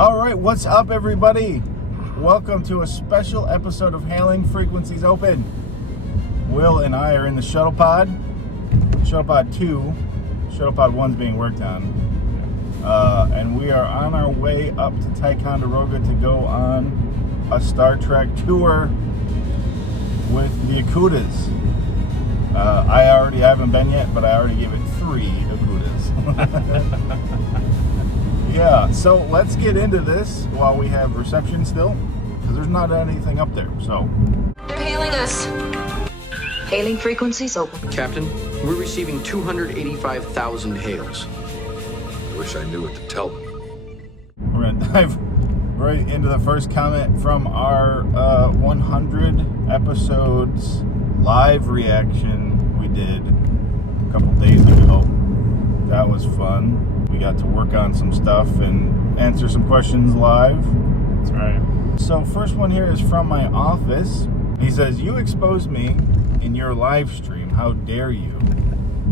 All right, what's up, everybody? Welcome to a special episode of Hailing Frequencies Open. Will and I are in the shuttle pod. Shuttle pod 2. Shuttle pod 1's being worked on. And we are on our way up to Ticonderoga to go on a Star Trek tour with the Akutas. I already haven't been yet, but I already gave it 3 Akutas. Yeah, so let's get into this while we have reception still, because there's not anything up there, so. They're hailing us. Hailing frequencies open. Captain, we're receiving 285,000 hails. I wish I knew what to tell them. We're going to dive right into the first comment from our 100 episodes live reaction we did a couple days ago. That was fun. We got to work on some stuff and answer some questions live. That's right. So first one here is from my office. He says, "You exposed me in your live stream. How dare you?"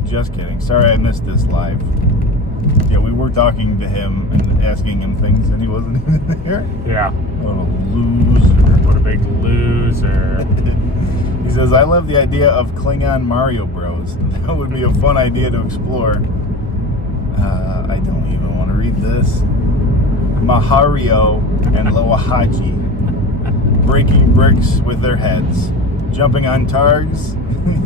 Just kidding. Sorry I missed this live. Yeah, we were talking to him and asking him things and he wasn't even there. Yeah. What a loser. What a big loser. He says, "I love the idea of Klingon Mario Bros. That would be a fun idea to explore." I don't even want to read this. Mah'riho and Luh'ighi breaking bricks with their heads, jumping on targs,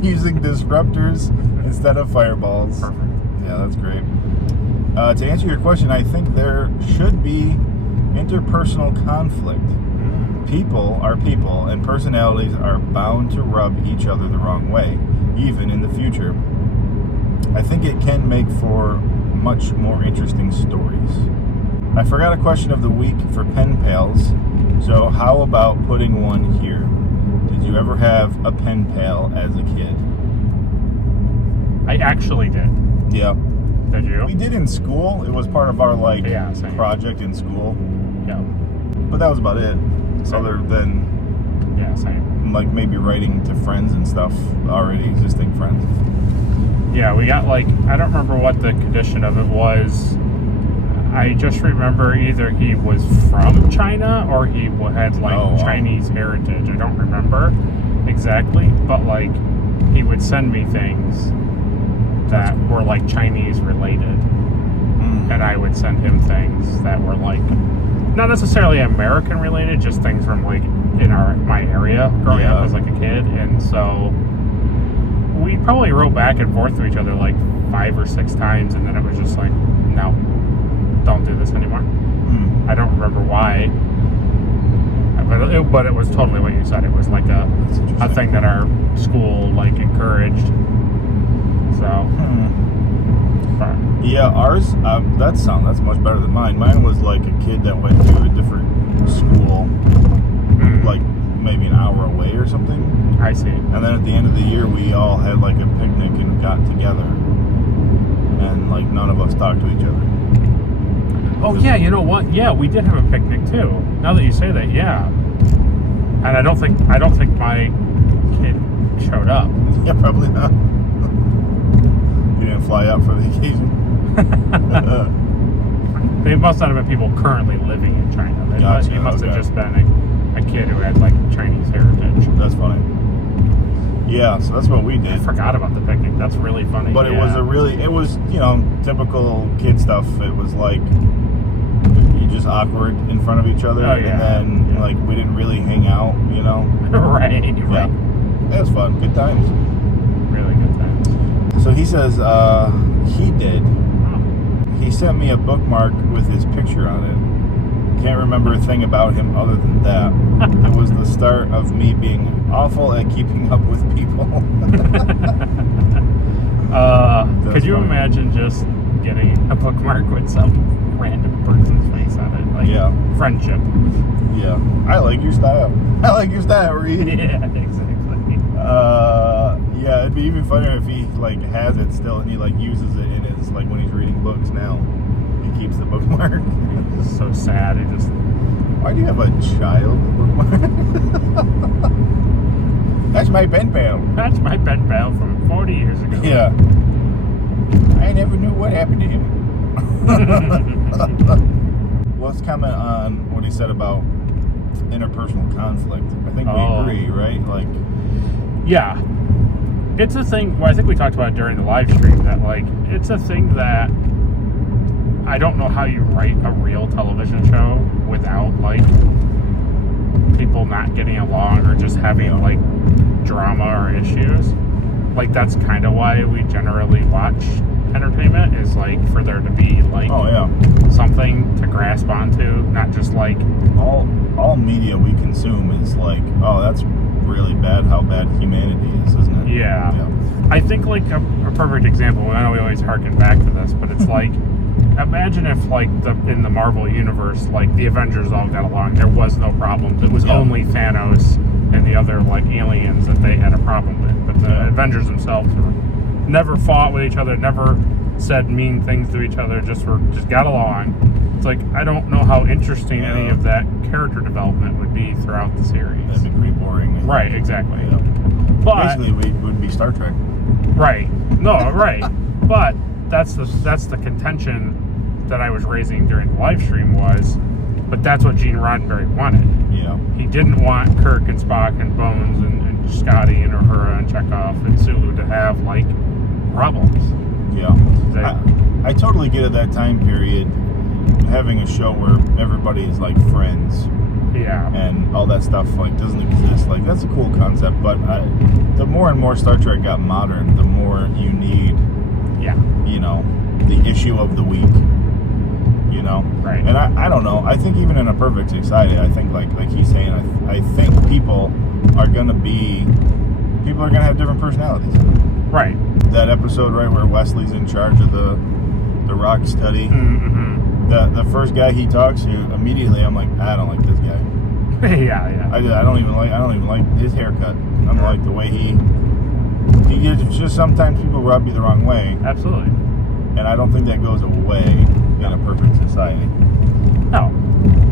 using disruptors instead of fireballs. Perfect. Yeah, that's great. To answer your question, I think there should be interpersonal conflict. People are people, and personalities are bound to rub each other the wrong way, even in the future. I think it can make for much more interesting stories. I forgot a question of the week for pen pals, so how about putting one here? Did you ever have a pen pal as a kid? I actually did. Yeah. Did you? We did in school. It was part of our Yeah, same. project in school. Yeah. But that was about it. Same. Other than Yeah, same. like maybe writing to friends and stuff, already existing friends. Yeah, we got I don't remember what the condition of it was. I just remember either he was from China or he had Chinese heritage. I don't remember exactly, but he would send me things that were Chinese related. And I would send him things that were not necessarily American related, just things from in my area growing up as a kid. And so we probably wrote back and forth to each other 5 or 6 times, and then it was just no, don't do this anymore. I don't remember why, but it was totally what you said. It was a thing that our school encouraged. So yeah, ours that's much better than mine. Mine was a kid that went to a different school, maybe an hour away or something. I see. And then at the end of the year, we all had a picnic and got together, and none of us talked to each other. Oh yeah, you know what? Yeah, we did have a picnic too. Now that you say that, yeah. And I don't think my kid showed up. Yeah, probably not. You didn't fly out for the occasion. They must not have been people currently living in China. He must have just been a kid who had Chinese heritage. That's funny. Yeah, so that's what we did. I forgot about the picnic. That's really funny. But it was typical kid stuff. It was you just awkward in front of each other, and then we didn't really hang out, Right. Yeah. It was fun. Good times. Really good times. So he says he did. He sent me a bookmark with his picture on it. Can't remember a thing about him other than that. It was the start of me being awful at keeping up with people. Could you imagine just getting a bookmark with some random person's face on it? Friendship. Yeah. I like your style. Reed. Yeah, exactly. Yeah, it'd be even funnier if he has it still and he uses it in his when he's reading books now. He keeps the bookmark. It's so sad. Why do you have a child bookmark? That's my pen pal. That's my pen pal from 40 years ago. Yeah. I never knew what happened to him. let's comment on what he said about interpersonal conflict. I think we agree, right? Like, yeah, it's a thing. Well, I think we talked about it during the live stream that like it's a thing that I don't know how you write a real television show without like people not getting along or just having like drama or issues. Like that's kind of why we generally watch entertainment, is like for there to be like something to grasp onto, not just like all media we consume is like, oh, that's really bad how bad humanity is, isn't it? Yeah. I think like a perfect example, I know we always harken back to this, but it's like imagine if like in the Marvel universe, like the Avengers all got along, there was no problems. It was only Thanos and the other like aliens that they had a problem with. But the Avengers themselves never fought with each other, never said mean things to each other, just got along. It's like I don't know how interesting any of that character development would be throughout the series. That'd be pretty boring. Right, exactly. Yeah. But basically we would be Star Trek. Right. No, right. But that's the contention that I was raising during the live stream was, but that's what Gene Roddenberry wanted. Yeah. He didn't want Kirk and Spock and Bones and Scotty and Uhura and Chekhov and Sulu to have like problems. Yeah. I totally get at that time period having a show where everybody is like friends. Yeah. And all that stuff like doesn't exist. Like that's a cool concept, but the more and more Star Trek got modern, the more you need, you know, the issue of the week. You know, right? And I don't know. I think even in A Perfect Society, I think like he's saying, I think people are gonna have different personalities. Right. That episode, right, where Wesley's in charge of the rock study. Mm-hmm. The first guy he talks to, immediately I'm like, I don't like this guy. yeah. I don't even like his haircut. I don't like the way he just sometimes people rub you the wrong way. Absolutely. And I don't think that goes away in A Perfect Society. No.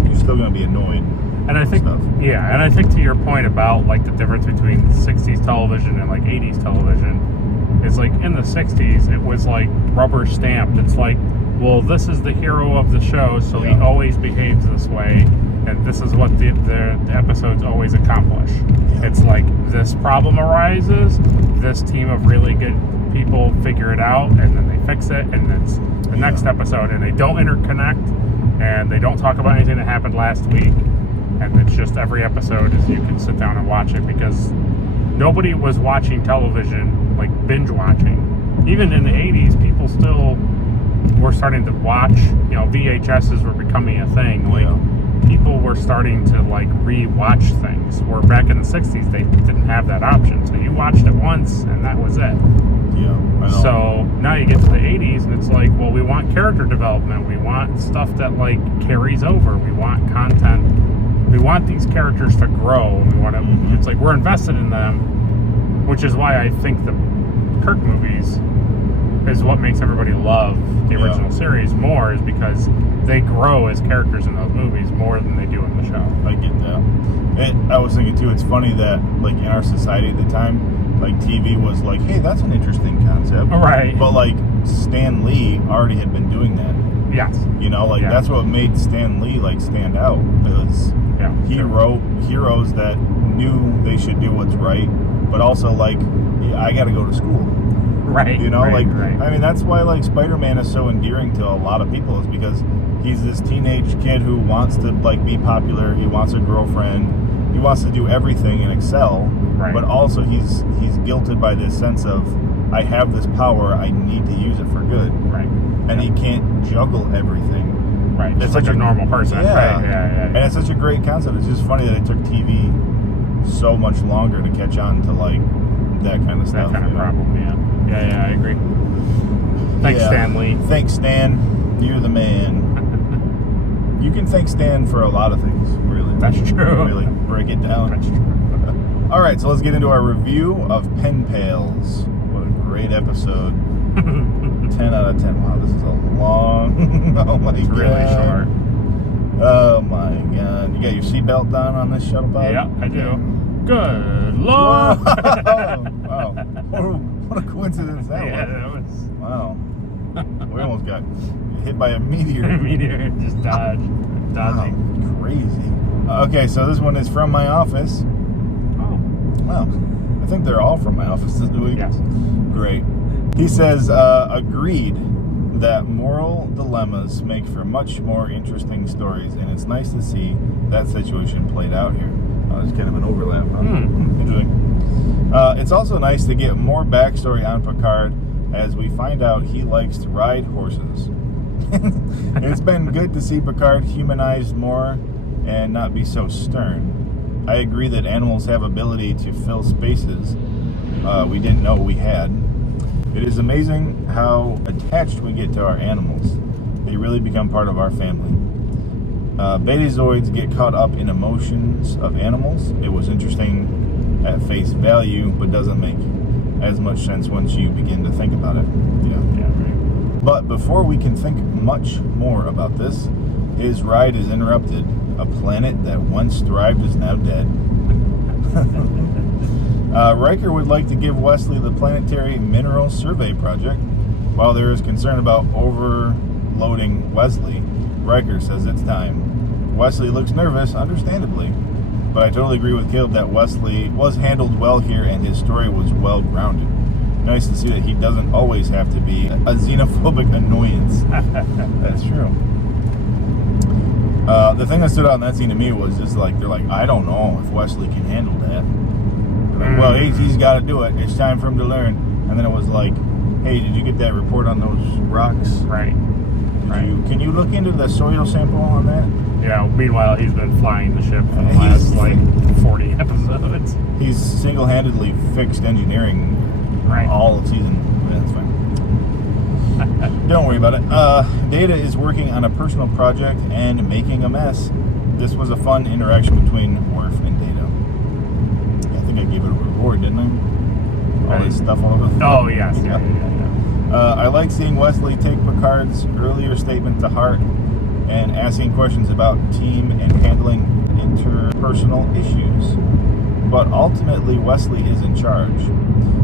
You're still going to be annoyed. And I think, and I think to your point about like the difference between 60s television and like 80s television is like in the 60s, it was like rubber stamped. It's like, well, this is the hero of the show, so he always behaves this way, and this is what the episodes always accomplish. Yeah. It's like this problem arises, this team of really good people figure it out, and then they fix it, and it's the next episode, and they don't interconnect, and they don't talk about anything that happened last week, and it's just every episode is you can sit down and watch it, because nobody was watching television like binge watching. Even in the 80s, people still were starting to watch, you know, VHSs were becoming a thing. Like people were starting to like re-watch things, where back in the 60s they didn't have that option, so you watched it once and that was it. Yeah, I know. So now you get to the 80s and it's like, well, we want character development, we want stuff that like carries over, we want content, we want these characters to grow, we want to, it's like we're invested in them, which is why I think the Kirk movies is what makes everybody love the original series more, is because they grow as characters in those movies more than they do in the show. I get that. I was thinking too, it's funny that like in our society at the time, like TV was like, hey, that's an interesting concept. Right. But like Stan Lee already had been doing that. Yes. You know, like that's what made Stan Lee like stand out, because he wrote heroes that knew they should do what's right, but also like, I got to go to school. Right. You know, right. I mean, that's why like Spider-Man is so endearing to a lot of people, is because he's this teenage kid who wants to like be popular. He wants a girlfriend. He wants to do everything and excel. Right. But also he's guilted by this sense of, I have this power. I need to use it for good. Right. And he can't juggle everything. Right. It's such a normal person. Yeah. Right. Yeah. And it's such a great concept. It's just funny that it took TV so much longer to catch on to like that kind of stuff. That kind of problem. Yeah. Yeah, I agree. Thanks, Stan Lee. Thanks, Stan. You're the man. You can thank Stan for a lot of things, really. That's true. Really break it down. That's true. All right, so let's get into our review of Pen Pals. What a great episode. 10 out of 10. Wow, this is a long... oh, my God. It's really short. Oh, my God. You got your seatbelt on this shuttle pod? Yeah, I do. Good Lord. Wow. What a coincidence that was. Yeah, that was... Wow. We almost got hit by a meteor. Meteor, just dodged. dodging. Wow, crazy. Okay, so this one is from my office. Oh. Well, I think they're all from my office this week. Yes. Great. He says, agreed that moral dilemmas make for much more interesting stories, and it's nice to see that situation played out here. There's kind of an overlap. Huh? Interesting. It's also nice to get more backstory on Picard as we find out he likes to ride horses. It's been good to see Picard humanized more and not be so stern. I agree that animals have ability to fill spaces we didn't know we had. It is amazing how attached we get to our animals. They really become part of our family. Betazoids get caught up in emotions of animals. It was interesting at face value, but doesn't make as much sense once you begin to think about it. Yeah, right. But before we can think much more about this, his ride is interrupted. A planet that once thrived is now dead. Riker would like to give Wesley the planetary mineral survey project. While there is concern about overloading Wesley, Riker says it's time. Wesley looks nervous, understandably. But I totally agree with Caleb that Wesley was handled well here and his story was well grounded. Nice to see that he doesn't always have to be a xenophobic annoyance. That's true. The thing that stood out in that scene to me was just like, they're like, I don't know if Wesley can handle that. Like, well, he's got to do it. It's time for him to learn. And then it was like, hey, did you get that report on those rocks? Right. Can you look into the soil sample on that? Yeah, meanwhile, he's been flying the ship for the last, 40 episodes. He's single-handedly fixed engineering all of season. Yeah, that's fine. Don't worry about it. Data is working on a personal project and making a mess. This was a fun interaction between Worf and Data. I think I gave it a reward, didn't I? All this stuff all over the Oh, yes. Yeah. I like seeing Wesley take Picard's earlier statement to heart and asking questions about team and handling interpersonal issues. But ultimately, Wesley is in charge.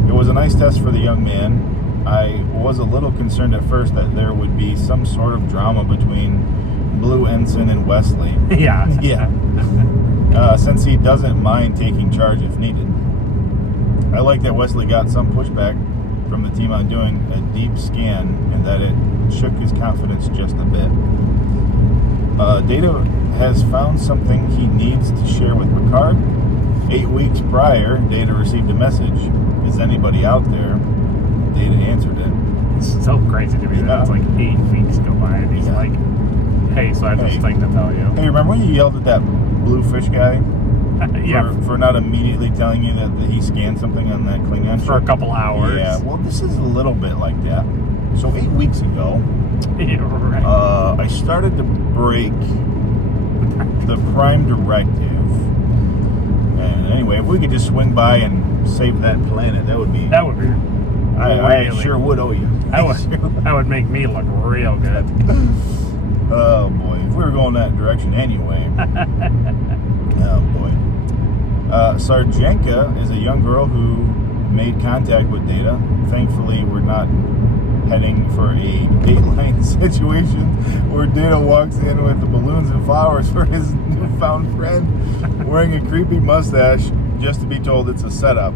It was a nice test for the young man. I was a little concerned at first that there would be some sort of drama between Blue Ensign and Wesley. Yeah. Since he doesn't mind taking charge if needed. I like that Wesley got some pushback from the team on doing a deep scan and that it shook his confidence just a bit. Data has found something he needs to share with Picard. 8 weeks prior, Data received a message. Is anybody out there? Data answered it. It's so crazy to me that it's like 8 weeks go by and he's like, hey, so I have this thing to tell you. Hey, remember when you yelled at that blue fish guy? Yeah. For not immediately telling you that he scanned something on that Klingon for a couple hours. Yeah, well, this is a little bit like that. So 8 weeks ago, I started to break the Prime Directive. And anyway, if we could just swing by and save that planet, that would be. I sure would owe you. That would make me look real good. Oh boy, if we were going that direction anyway. Oh boy. Sarjenka is a young girl who made contact with Data. Thankfully, we're not heading for a Dateline situation where Data walks in with the balloons and flowers for his newfound friend, wearing a creepy mustache, just to be told it's a setup.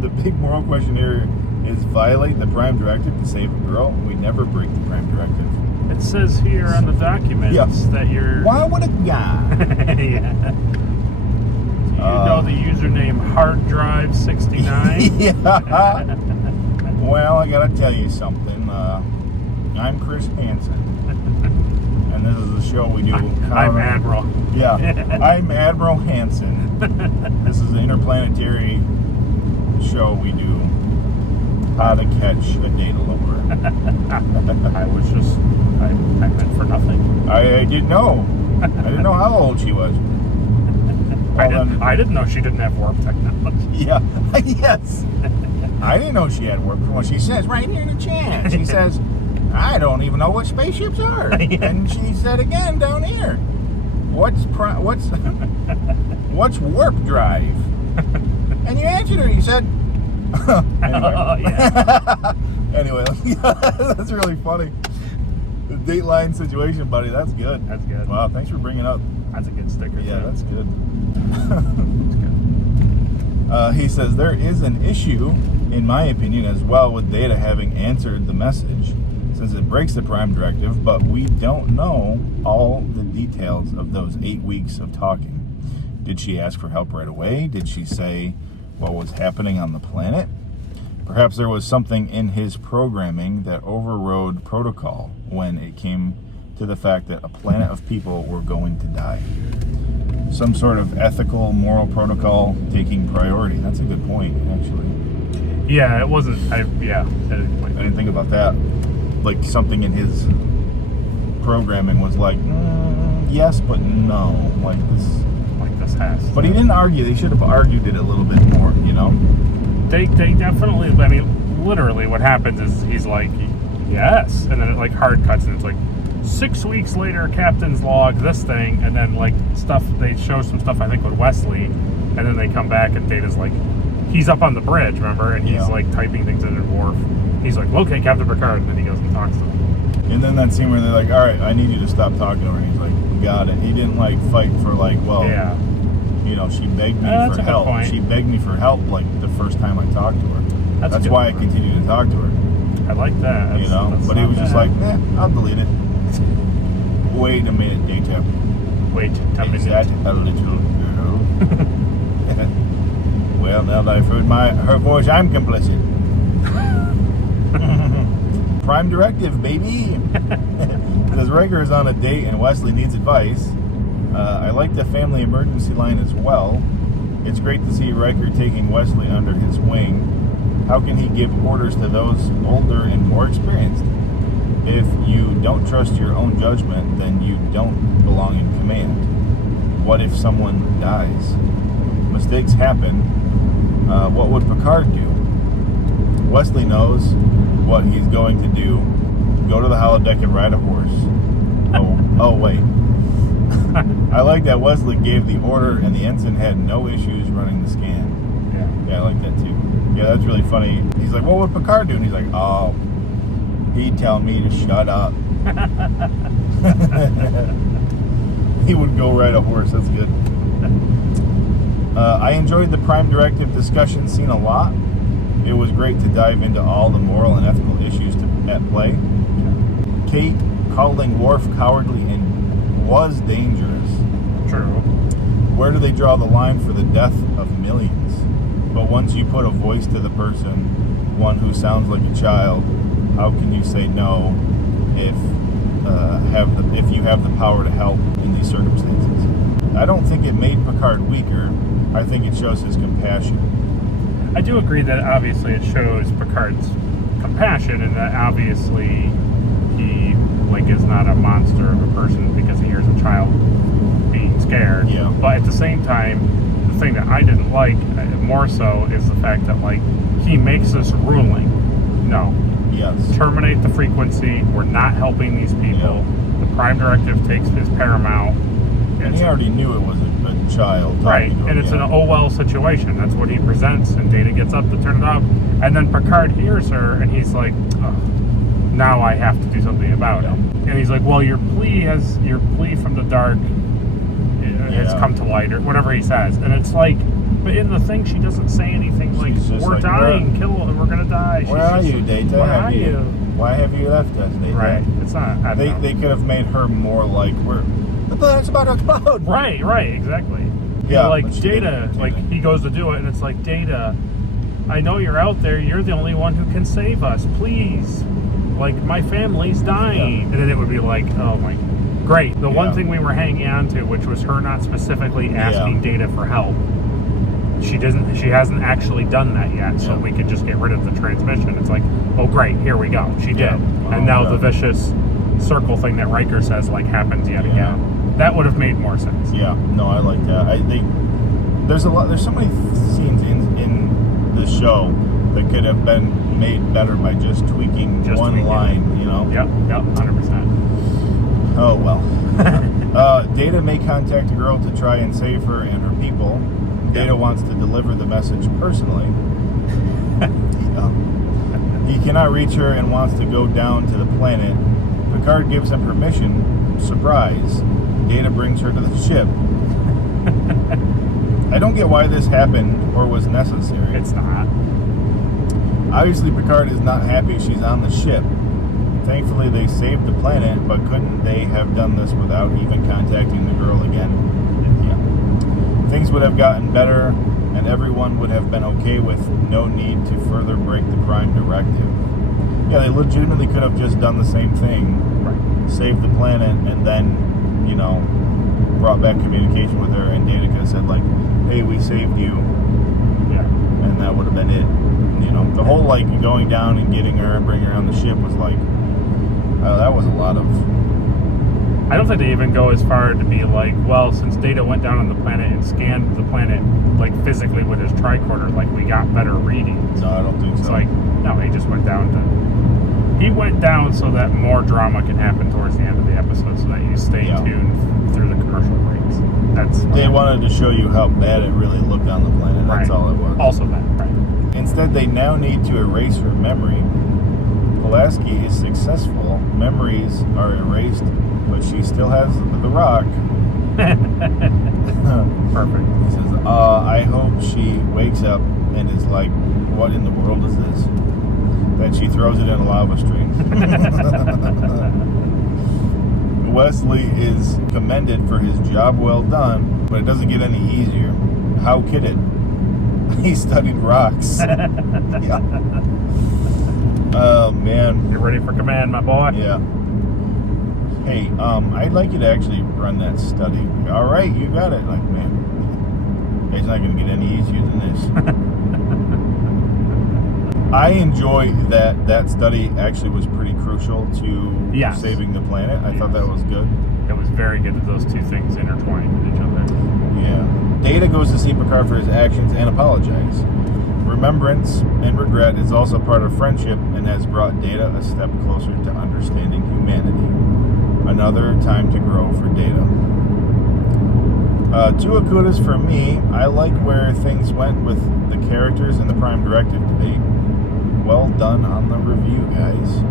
The big moral question here is violate the Prime Directive to save a girl. We never break the Prime Directive. It says here on the documents that you're... Why would a guy? Yeah. Do you know the username HardDrive69? Yeah. Well, I gotta tell you something. I'm Chris Hansen. And this is the show we do. I'm Admiral. Yeah. I'm Admiral Hansen. This is the interplanetary show we do. How to catch a data lover. I meant for nothing. I didn't know. I didn't know how old she was. Well, I didn't know she didn't have warp technology. Yeah. Yes. I didn't know she had warp. Well, she says right here in the chat. She says, I don't even know what spaceships are. And she said again down here, what's warp drive? And you answered her. You said. Anyway. Oh, yeah. Anyway, that's really funny. The Dateline situation, buddy. That's good. That's good. Wow, thanks for bringing up. That's a good sticker. Yeah, too. that's good. That's good. He says, there is an issue, in my opinion, as well with Data having answered the message, since it breaks the Prime Directive, but we don't know all the details of those 8 weeks of talking. Did she ask for help right away? Did she say what was happening on the planet? Perhaps there was something in his programming that overrode protocol when it came to the fact that a planet of people were going to die. Some sort of ethical, moral protocol taking priority. That's a good point, actually. Yeah, it wasn't. I didn't think about that. Like something in his programming was like, yes, but no. Like this has. But he didn't argue. They should have argued it a little bit more, you know? They definitely, I mean, literally what happens is he's like, yes. And then it like hard cuts and it's like 6 weeks later, captain's log, this thing. And then like stuff, they show some stuff, I think, with Wesley. And then they come back and Data's like, he's up on the bridge, remember? And he's like typing things in a wharf. He's like, locate Captain Picard. And then he goes and talks to him. And then that scene where they're like, all right, I need you to stop talking to her. And he's like, we got it. He didn't like fight for like, well, yeah. You know, she begged me That's for a good help. point. She begged me for help like the first time I talked to her. That's a That's good why I point. continued to talk to her. I like that. You know, but he was just like, I'll delete it. Wait a minute, Data. Wait a Is minute. that a little girl? Well, now that I've heard her voice, I'm complicit. Prime Directive, baby. Because Riker is on a date and Wesley needs advice. I like the family emergency line as well. It's great to see Riker taking Wesley under his wing. How can he give orders to those older and more experienced? If you don't trust your own judgment, then you don't belong in command. What if someone dies? Mistakes happen. What would Picard do? Wesley knows what he's going to do. Go to the holodeck and ride a horse. Oh wait. I like that Wesley gave the order and the ensign had no issues running the scan. Yeah, I like that too. Yeah, that's really funny. He's like, what would Picard do? And he's like, oh, he'd tell me to shut up. He would go ride a horse. That's good. I enjoyed the Prime Directive discussion scene a lot. It was great to dive into all the moral and ethical issues at play. Kate calling Worf cowardly and was dangerous. True. Where do they draw the line for the death of millions? But once you put a voice to the person, one who sounds like a child, how can you say no if you have the power to help in these circumstances? I don't think it made Picard weaker. I think it shows his compassion. I do agree that obviously it shows Picard's compassion and that obviously he like is not a monster of a person because he hears a child being scared. Yeah. But at the same time, the thing that I didn't like more so is the fact that like he makes this ruling. No. Yes. Terminate the frequency. We're not helping these people. Yeah. The Prime Directive is paramount. And he already knew it was a child. Right, to him, and it's an oh well situation. That's what he presents, and Data gets up to turn it off, and then Picard hears her, and he's like, oh, now I have to do something about it. And he's like, well, your plea from the dark has come to light, or whatever he says. And it's like, but in the thing, she doesn't say anything like, we're dying, we're gonna die. Where are you, Data? Where are you? Why have you left us, Data? Right, it's not. They could have made her more like, the planet's about to explode. Right, exactly. Yeah, like Data, like he goes to do it, and it's like, Data, I know you're out there. You're the only one who can save us. Please, like my family's dying. Yeah. And then it would be like, oh my, great. The one thing we were hanging on to, which was her not specifically asking Data for help. She hasn't actually done that yet, so we could just get rid of the transmission. It's like, oh great, here we go. She did, and now the vicious circle thing that Riker says like happens yet again. That would have made more sense. Yeah, no, I like that. There's so many scenes in the show that could have been made better by just tweaking one line, you know? Yep, 100%. Oh, well. Data may contact a girl to try and save her and her people. Data wants to deliver the message personally. He cannot reach her and wants to go down to the planet. Picard gives him permission. Surprise. Data brings her to the ship. I don't get why this happened or was necessary. It's not. Obviously, Picard is not happy she's on the ship. Thankfully, they saved the planet, but couldn't they have done this without even contacting the girl again? Yeah. Things would have gotten better, and everyone would have been okay with no need to further break the Prime Directive. Yeah, they legitimately could have just done the same thing. Right. Saved the planet, and then, you know, brought back communication with her, and Danica said, like, hey, we saved you. Yeah. And that would have been it. You know, the whole, like, going down and getting her and bringing her on the ship was like, that was a lot of... I don't think they even go as far to be like, well, since Data went down on the planet and scanned the planet, like, physically with his tricorder, like, we got better readings. No, I don't think so. It's like, no, he just went down to... He went down so that more drama can happen towards the end of the episode, so that you stay tuned through the commercial breaks. They wanted to show you how bad it really looked on the planet. That's all it was. Also that, right. Instead, they now need to erase her memory. Pulaski is successful. Memories are erased, but she still has the rock. Perfect. He says, I hope she wakes up and is like, what in the world is this? Then she throws it in a lava stream. Wesley is commended for his job well done, but it doesn't get any easier. How could it? He studied rocks. Yeah. Oh, man. Get ready for command, my boy. Yeah. Hey, I'd like you to actually run that study. All right, you got it. Like, man, it's not going to get any easier than this. I enjoy that study actually was pretty crucial to saving the planet. I thought that was good. It was very good that those two things intertwined with each other. Yeah. Data goes to see Picard for his actions and apologize. Remembrance and regret is also part of friendship and has brought Data a step closer to understanding humanity. Another time to grow for Data. Two kudos for me. I like where things went with the characters in the Prime Directive debate. Well done on the review, guys.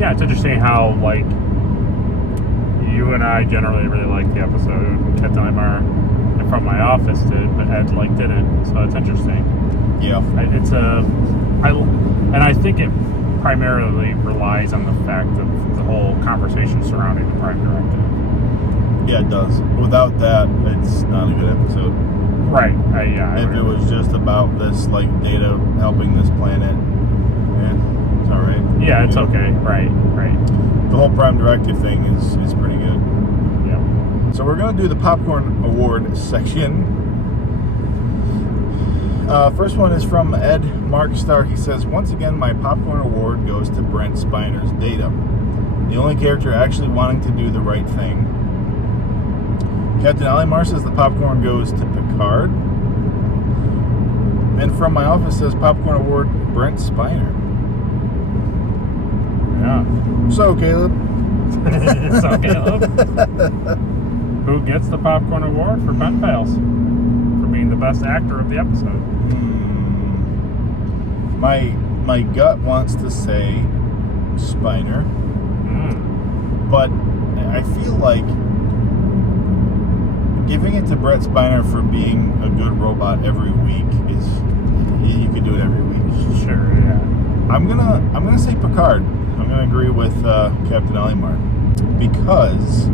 Yeah, it's interesting how, like, you and I generally really liked the episode. Captain Aymar from my office did, but Ed, like, didn't. So it's interesting. Yeah. I think it primarily relies on the fact of the whole conversation surrounding the Prime Directive. Yeah, it does. Without that, it's not a good episode. Right. If it was just about this, like, Data helping this planet, it's all right. Yeah, it's okay. Right. The whole Prime Directive thing is pretty good. Yeah. So we're going to do the Popcorn Award section. First one is from Ed Markstar. He says, once again, my Popcorn Award goes to Brent Spiner's Data. The only character actually wanting to do the right thing. Captain Aymar says the popcorn goes to Picard. And from my office says Popcorn Award, Brent Spiner. Yeah. So, Caleb. Who gets the Popcorn Award for Pen Pals? For being the best actor of the episode? My gut wants to say Spiner. But I feel like giving it to Brett Spiner for being a good robot every week is, you could do it every week. Sure, yeah. I'm gonna say Picard. I'm gonna agree with Captain Aymar because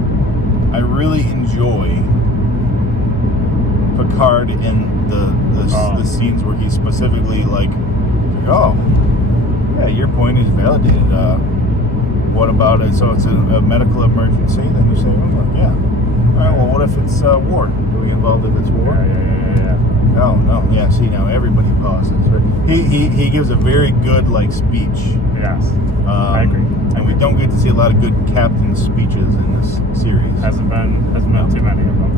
I really enjoy Picard in the scenes where he's specifically like, oh, yeah, your point is validated. What about it? So it's a medical emergency. Then you say, oh, yeah. All right. Well, what if it's war? Do we get involved if it's war? Yeah. Oh no. Yeah. See, now everybody pauses. Right? He gives a very good speech. Yes. I agree. And we don't get to see a lot of good captain speeches in this series. Hasn't been too many of them.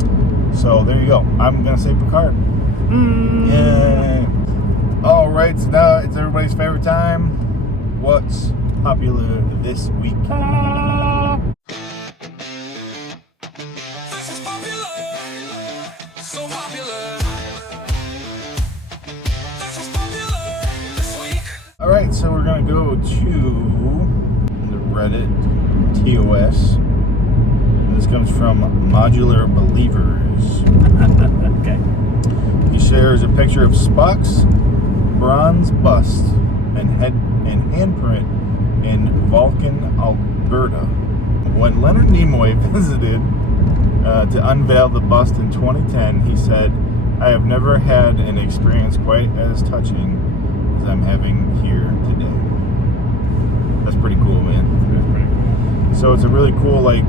So there you go. I'm gonna say Picard. Yay! All right. So now it's everybody's favorite time. What's popular this week? This is popular, so popular. This is popular this week. All right, so we're gonna go to the subreddit, TOS. This comes from Modular Believers. Okay. He shares a picture of Spock's bronze bust and handprint in Vulcan, Alberta. When Leonard Nimoy visited to unveil the bust in 2010, he said, "I have never had an experience quite as touching as I'm having here today." That's pretty cool, man. That's pretty cool. So it's a really cool, like,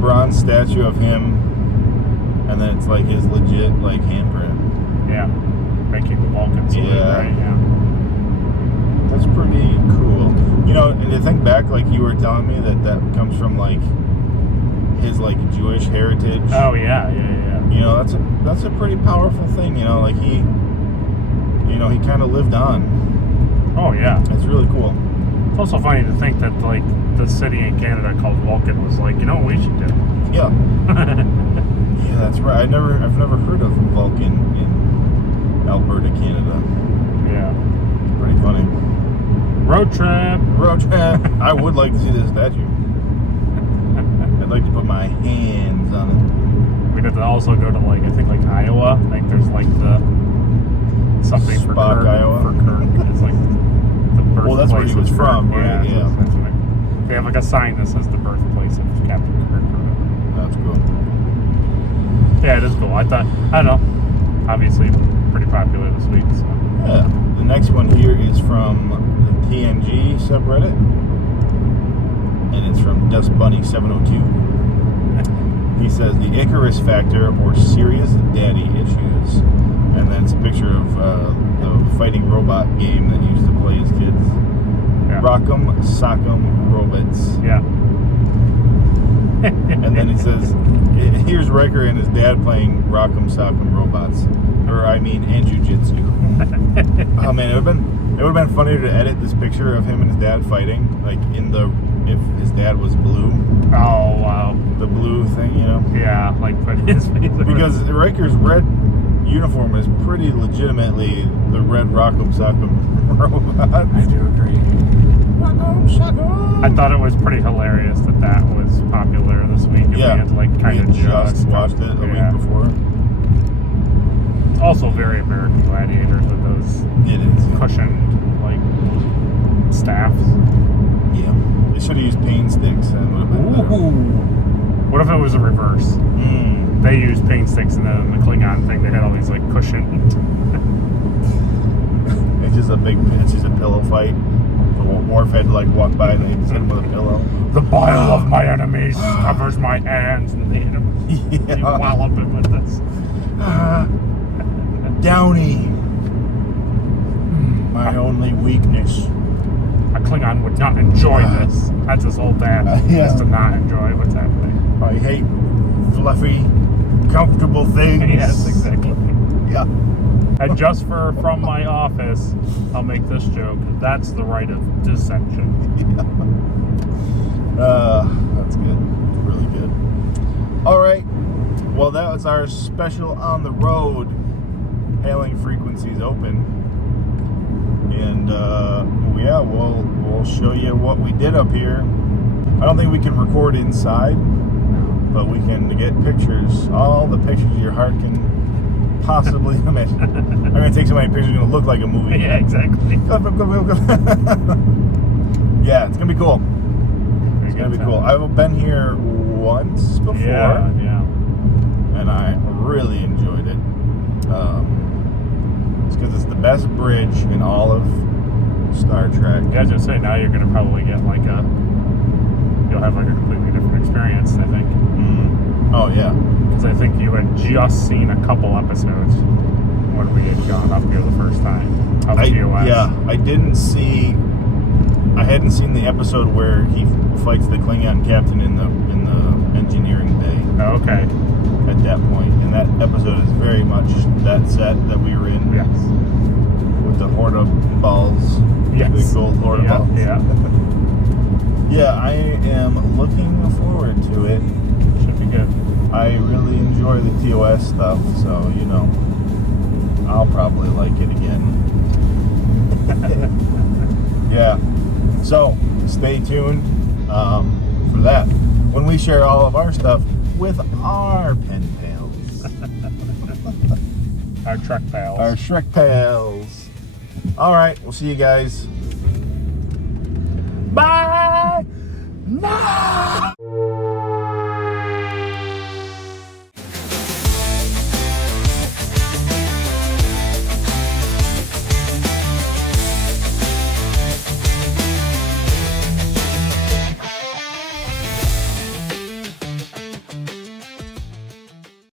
bronze statue of him, and then it's like his legit, like, handprint. Yeah. Making the Vulcan salute, Yeah. right? Yeah. That's pretty cool. You know, and to think back, like you were telling me that comes from, like, his, like, Jewish heritage. Oh, yeah. You know, that's a pretty powerful thing, you know, like he kind of lived on. Oh, yeah. That's really cool. It's also funny to think that, like, the city in Canada called Vulcan was like, you know what we should do? Yeah. Yeah, that's right. I've never heard of Vulcan in Alberta, Canada. Yeah. Pretty funny. Road trip. Road trip. I would like to see this statue. I'd like to put my hands on it. We could also go to, like, I think, like, Iowa. Like, there's, like, the something for Spock, Kirk. Iowa. For Kirk. It's like the birthplace. Well, that's where he was of from, Kirk. right? Yeah. So that's like, they have, like, a sign that says the birthplace of Captain Kirk. That's cool. Yeah, it is cool. I don't know. Obviously, pretty popular this week, so. Yeah. The next one here is from the TNG subreddit, and it's from DustBunny702. He says the Icarus Factor or serious daddy issues, and then it's a picture of the fighting robot game that he used to play as kids. Yeah. Rock'em Sock'em Robots. Yeah. And then he says, here's Riker and his dad playing Rock'em Sock'em Robots, and Jiu-Jitsu. Oh man, it would have been funnier to edit this picture of him and his dad fighting, like if his dad was blue. Oh, wow. The blue thing, you know? Yeah, like put his face. Because Riker's red uniform is pretty legitimately the red Rock'em Sock'em Robot. I do agree. Rock'em Sock'em. I thought it was pretty hilarious that was popular this week. And Yeah. we had to, like, kind of We just watched it a week before. It's also very American Gladiators with those It is. cushioned, like, staffs. Yeah. They should have used pain sticks and would have been better. What if it was a reverse? Mm. They used paint sticks, and then in the Klingon thing, they had all these, like, cushioned. It's just a pillow fight. Worf had to, like, walk by and they hit him with a pillow. The bile of my enemies covers my hands, and they Yeah. wallop him with this. Downey. My only weakness. A Klingon would not enjoy this. That's his whole dad. He yeah. has to not enjoy what's happening. I hate fluffy, comfortable things. Yes, exactly. Yeah. And just from my office, I'll make this joke. That's the right of dissension. That's good. Really good. All right. Well, that was our special on the road. Hailing frequencies open. And yeah, we'll show you what we did up here. I don't think we can record inside, but we can get pictures, all the pictures your heart can possibly imagine. I'm gonna take so many pictures, it's gonna look like a movie. Yeah, exactly. Go. Yeah, it's gonna be cool. It's gonna be cool. I've been here once before. Yeah. And I really enjoyed it. It's because it's the best bridge in all of Star Trek. Yeah, I was just say now you're gonna probably get you'll have like a completely different experience. I think. Oh yeah. Because I think you had just seen a couple episodes when we had gone up here the first time of TOS. Yeah, I hadn't seen the episode where he fights the Klingon captain in the engineering bay. Oh, okay. At that point, and that episode is very much that set that we were in. Yes. With the Horta balls. Yes. The gold Horta balls. Yeah. Yeah, I am looking forward to it. Should be good. I really enjoy the TOS stuff, so I'll probably like it again. Yeah. So stay tuned for that when we share all of our stuff with our pen pals. Our Trek pals. Our Shrek pals. All right, we'll see you guys. Bye. No.